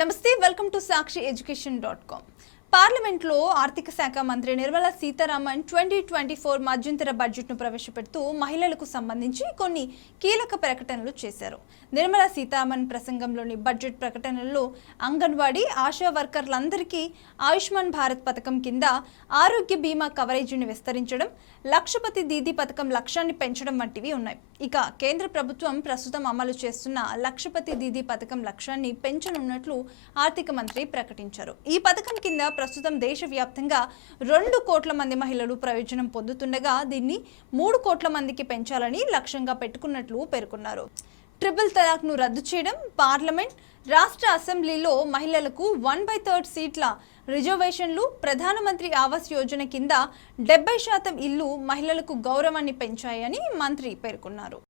నమస్తే, welcome to సాక్షి ఎడ్యుకేషన్.com. పార్లమెంట్లో ఆర్థిక శాఖ మంత్రి నిర్మలా సీతారామన్ 2024 మధ్యంతర బడ్జెట్ను ప్రవేశపెడుతూ మహిళలకు సంబంధించి కొన్ని కీలక ప్రకటనలు చేశారు. నిర్మలా సీతారామన్ ప్రసంగంలోని బడ్జెట్ ప్రకటనల్లో అంగన్వాడీ ఆశా వర్కర్లందరికీ ఆయుష్మాన్ భారత్ పథకం కింద ఆరోగ్య బీమా కవరేజీని విస్తరించడం, లక్షపతి దీదీ పథకం లక్ష్యాన్ని పెంచడం వంటివి ఉన్నాయి. ఇక కేంద్ర ప్రభుత్వం ప్రస్తుతం అమలు చేస్తున్న లక్షపతి దీదీ పథకం లక్ష్యాన్ని పెంచనున్నట్లు ఆర్థిక మంత్రి ప్రకటించారు. ఈ పథకం కింద ప్రస్తుతం దేశవ్యాప్తంగా 2 కోట్ల మంది మహిళలు ప్రయోజనం పొందుతుండగా దీన్ని 3 కోట్ల మందికి పెంచాలని లక్ష్యంగా పెట్టుకున్నట్లు పేర్కొన్నారు. ట్రిపుల్ తలాక్ను రద్దు చేయడం, పార్లమెంట్, రాష్ట్ర అసెంబ్లీలో మహిళలకు 1/3 సీట్ల రిజర్వేషన్లు, ప్రధానమంత్రి ఆవాస్ యోజన కింద 70% ఇల్లు మహిళలకు గౌరవాన్ని పెంచాయని మంత్రి పేర్కొన్నారు.